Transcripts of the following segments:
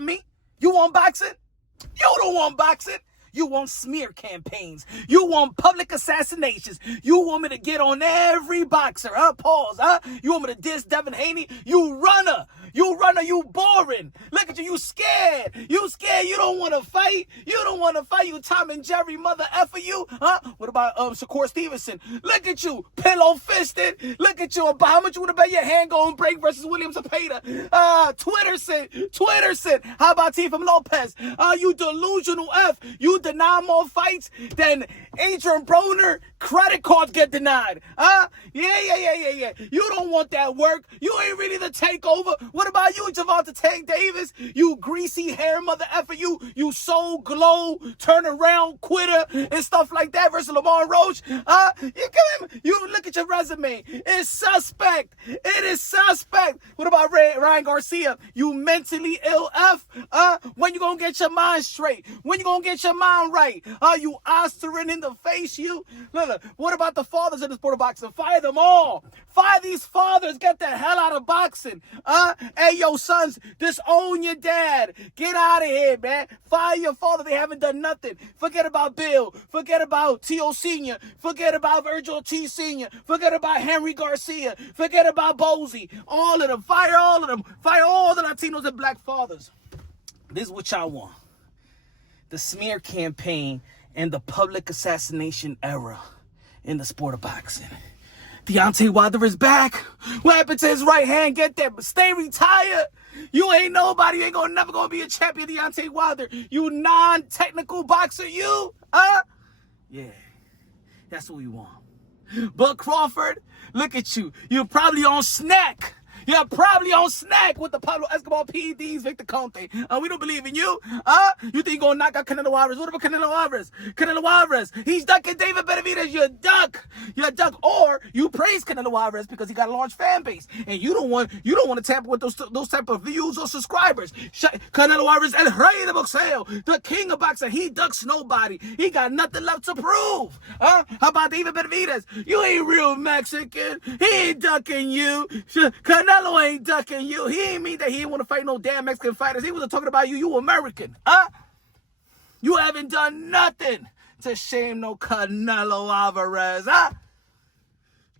of me. You want boxing? You don't want boxing. You want smear campaigns. You want public assassinations. You want me to get on every boxer, Pause, You want me to diss Devin Haney? You runner, you boring. Look at you, you scared. You scared, you don't want to fight. You don't want to fight, you Tom and Jerry mother effer you, What about Shakur Stevenson? Look at you, pillow fisted. Look at you, how much you want to bet your hand going break versus William Zepeda? Twitter said, how about Tifam Lopez? You delusional F. You deny more fights than Adrian Broner credit cards get denied. Yeah. You don't want that work. You ain't ready to take over. What about you, Javante Tank Davis? You greasy hair mother effer. You so glow, turn around, quitter, and stuff like that versus Lamar Roach. You look at your resume. It's suspect. It is suspect. What about Ryan Garcia? You mentally ill F. When you gonna get your mind straight? When you gonna get your mind right? You Osterin in the face, you. Look, what about the fathers in the sport of boxing? Fire them all. Fire these fathers. Get the hell out of boxing. Hey, yo, sons, disown your dad. Get out of here, man. Fire your father. They haven't done nothing. Forget about Bill. Forget about T.O. Sr. Forget about Virgil T. Sr. Forget about Henry Garcia. Forget about Bozy. All of them. Fire all of them. Fire all the Latinos and black fathers. This is what y'all want. The smear campaign and the public assassination era in the sport of boxing. Deontay Wilder is back. What happened to his right hand? Get that. Stay retired. You ain't nobody. You ain't never gonna be a champion, Deontay Wilder. You non-technical boxer, you. Yeah. That's what we want. But Crawford, look at you. You're probably on snack. You're probably on snack with the Pablo Escobar PEDs, Victor Conte. We don't believe in you. You think you're going to knock out Canelo Alvarez? What about Canelo Alvarez? Canelo Alvarez, he's ducking David Benavidez. You're a duck. You're a duck. Or you praise Canelo Alvarez because he got a large fan base. And you don't want to tamper with those type of views or subscribers. Canelo Alvarez, el rey de boxeo, the king of boxing. He ducks nobody. He got nothing left to prove. How about David Benavidez? You ain't real Mexican. He ain't ducking you. Canelo ain't ducking you. He ain't mean that he didn't want to fight no damn Mexican fighters. He wasn't talking about you. You American. You haven't done nothing to shame no Canelo Alvarez.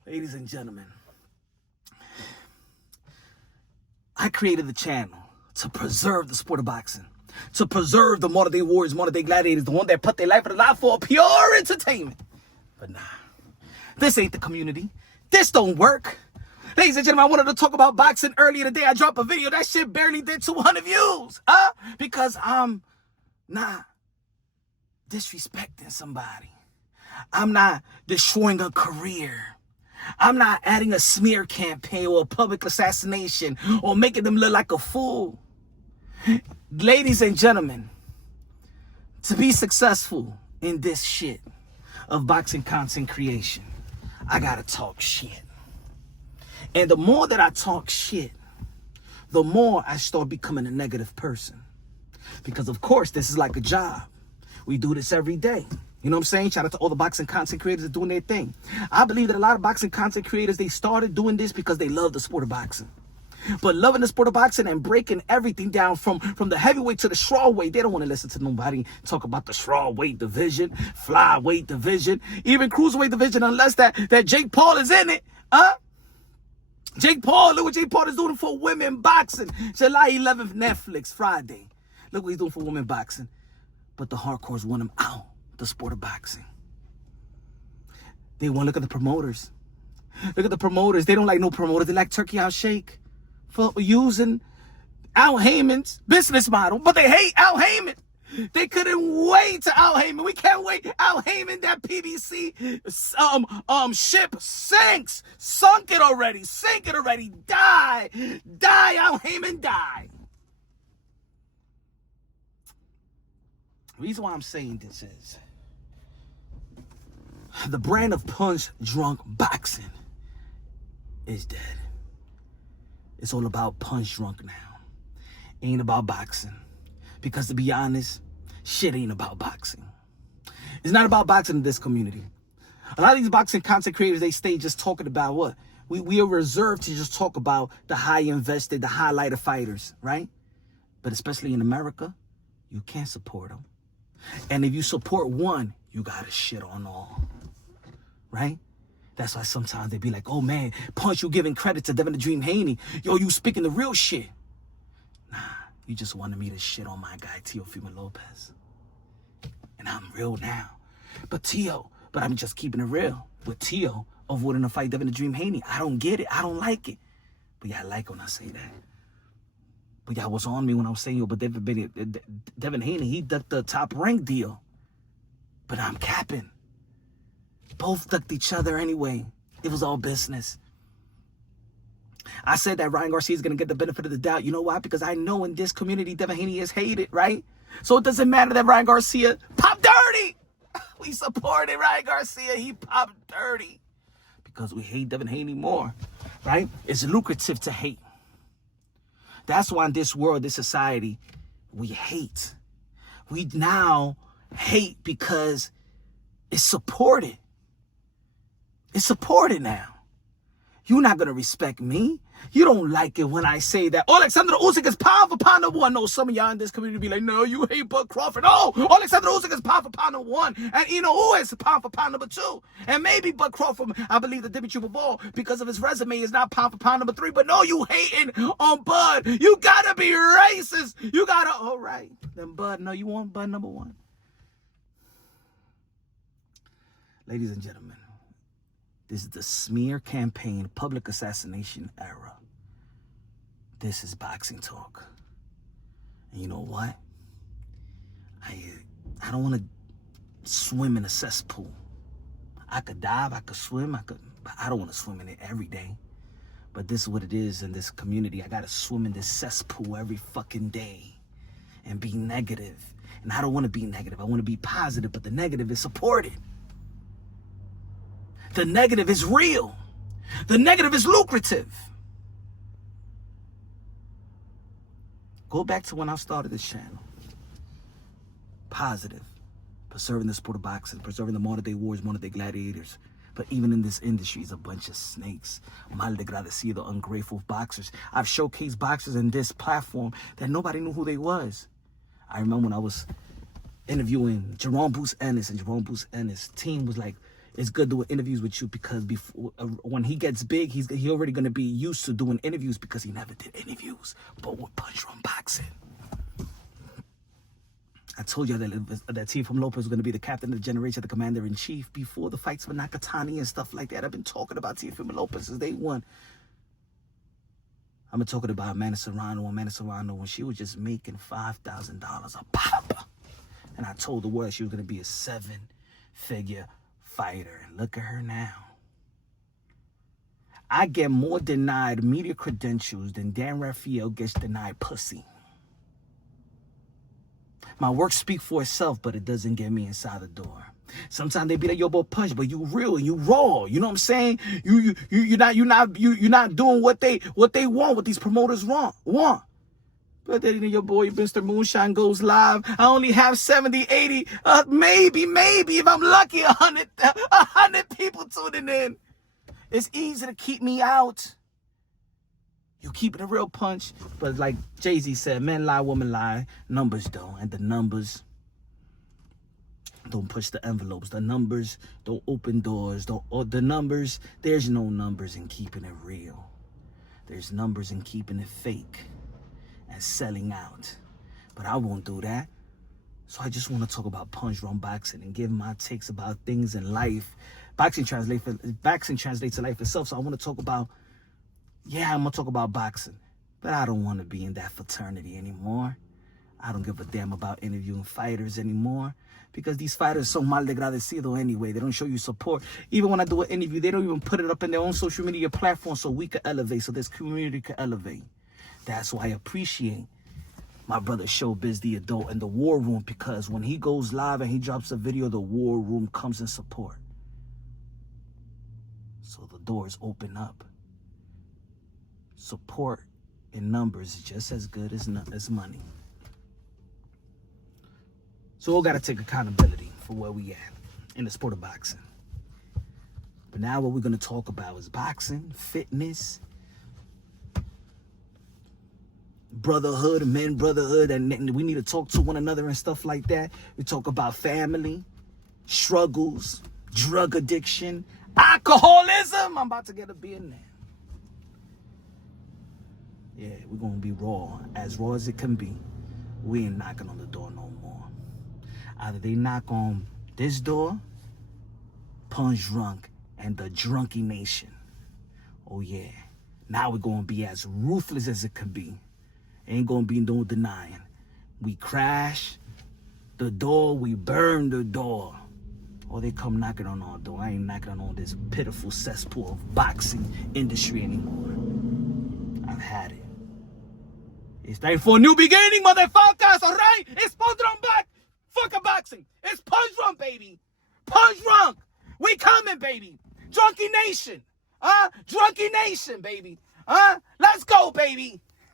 Ladies and gentlemen, I created the channel to preserve the sport of boxing, to preserve the modern day warriors, modern day gladiators, the one that put their life on the line for pure entertainment. But nah, this ain't the community. This don't work. Ladies and gentlemen, I wanted to talk about boxing earlier today. I dropped a video. That shit barely did 200 views. Because I'm not disrespecting somebody. I'm not destroying a career. I'm not adding a smear campaign or a public assassination or making them look like a fool. Ladies and gentlemen, to be successful in this shit of boxing content creation, I gotta talk shit. And the more that I talk shit, the more I start becoming a negative person. Because, of course, this is like a job. We do this every day. You know what I'm saying? Shout out to all the boxing content creators that are doing their thing. I believe that a lot of boxing content creators, they started doing this because they love the sport of boxing. But loving the sport of boxing and breaking everything down from the heavyweight to the strawweight, they don't want to listen to nobody talk about the strawweight division, flyweight division, even cruiserweight division, unless that Jake Paul is in it. Jake Paul, look what Jake Paul is doing for women boxing. July 11th, Netflix, Friday. Look what he's doing for women boxing. But the hardcores want him out the sport of boxing. They want to look at the promoters. Look at the promoters. They don't like no promoters. They like Turkey Al Sheikh for using Al Heyman's business model. But they hate Al Heyman. They couldn't wait to Al Heyman. We can't wait. Al Heyman, that PBC ship sinks. Sunk it already. Sink it already. Die. Die, Al Heyman, die. The reason why I'm saying this is the brand of Punsh Drunk Boxing is dead. It's all about Punch Drunk now. Ain't about boxing. Because to be honest, shit ain't about boxing. It's not about boxing in this community. A lot of these boxing content creators, they stay just talking about what? We are reserved to just talk about the high invested, the highlighter fighters, right? But especially in America, you can't support them. And if you support one, you gotta shit on all. Right? That's why sometimes they be like, oh man, Punch, you giving credit to Devin the Dream Haney. Yo, you speaking the real shit. Nah, you just wanted me to shit on my guy, Teofimo Lopez. And I'm real now. But I'm just keeping it real. With Teo avoiding to fight Devin the Dream Haney. I don't get it. I don't like it. But y'all like when I say that. But y'all was on me when I was saying, yo, but Devin Haney, he ducked the top rank deal. But I'm capping. Both ducked each other anyway. It was all business. I said that Ryan Garcia is going to get the benefit of the doubt. You know why? Because I know in this community, Devin Haney is hated, right? So it doesn't matter that Ryan Garcia popped dirty. We supported Ryan Garcia. He popped dirty. Because we hate Devin Haney more, right? It's lucrative to hate. That's why in this world, this society, we hate. We now hate because it's supported. It's supported now. You're not going to respect me. You don't like it when I say that Alexander Usyk is pound for pound number one. No, some of y'all in this community be like, no, you hate Bud Crawford. No, Alexander Usyk is pound for pound number one. And you know who is pound for pound number two? And maybe Bud Crawford, I believe the debut of all, because of his resume, is not pound for pound number three. But no, you hating on Bud. You got to be racist. You got to, all right. Then Bud, no, you want Bud number one. Ladies and gentlemen, this is the smear campaign, public assassination era. This is boxing talk. And you know what? I don't want to swim in a cesspool. I could dive, I could swim, but I don't want to swim in it every day. But this is what it is in this community. I got to swim in this cesspool every fucking day and be negative. And I don't want to be negative. I want to be positive, but the negative is supported. The negative is real. The negative is lucrative. Go back to when I started this channel. Positive. Preserving the sport of boxing. Preserving the modern day wars, modern day gladiators. But even in this industry, it's a bunch of snakes. Mal agradecido, ungrateful boxers. I've showcased boxers in this platform that nobody knew who they was. I remember when I was interviewing Jerome Bruce Ennis, and Jerome Bruce Ennis' team was like, it's good doing interviews with you because before when he gets big, he already going to be used to doing interviews because he never did interviews. But with Punch Drunk Boxing, I told you that Teofimo Lopez was going to be the captain of the generation, the commander-in-chief before the fights with Nakatani and stuff like that. I've been talking about Teofimo Lopez since day one. I've been talking about Amanda Serrano when she was just making $5,000 a pop. And I told the world she was going to be a 7-figure fighter. And look at her now. I get more denied media credentials than Dan Rafael gets denied pussy. My work speaks for itself, but it doesn't get me inside the door. Sometimes they be like, yo, boy, Punch, but you real and you raw. You know what I'm saying? You're not doing what they want, what these promoters want. But then your boy Mr. Moonshine goes live. I only have 70, 80, maybe if I'm lucky, 100 people tuning in. It's easy to keep me out. You keep it a real, Punch. But like Jay-Z said, men lie, women lie. Numbers don't. And the numbers don't push the envelopes. The numbers don't open doors. The numbers, there's no numbers in keeping it real. There's numbers in keeping it fake and selling out. But I won't do that. So I just want to talk about Punch Drunk Boxing and give my takes about things in life. Boxing translates to life itself. So I want to talk about, I'm going to talk about boxing. But I don't want to be in that fraternity anymore. I don't give a damn about interviewing fighters anymore. Because these fighters are so mal agradecido anyway. They don't show you support. Even when I do an interview, they don't even put it up in their own social media platform so we can elevate, so this community can elevate. That's why I appreciate my brother Showbiz the Adult and the War Room, because when he goes live and he drops a video, the War Room comes in support. So the doors open up. Support in numbers is just as good as money. So we got to take accountability for where we at in the sport of boxing. But now what we're going to talk about is boxing, fitness, brotherhood, men brotherhood, and we need to talk to one another and stuff like that. We talk about family, struggles, drug addiction, alcoholism. I'm about to get a beer now. Yeah, we're going to be raw as it can be. We ain't knocking on the door no more. Either they knock on this door, Punsh Drunk and the Drunky Nation. Oh yeah, now we're going to be as ruthless as it can be. Ain't going to be no denying. We crash the door, we burn the door. Or they come knocking on our door. I ain't knocking on this pitiful cesspool of boxing industry anymore. I've had it. It's time for a new beginning, motherfuckers, alright? It's Punsh Drunk back. Fuck a boxing. It's Punsh Drunk, baby. Punsh Drunk. We coming, baby. Drunky Nation. Drunky Nation, baby. Let's go, baby.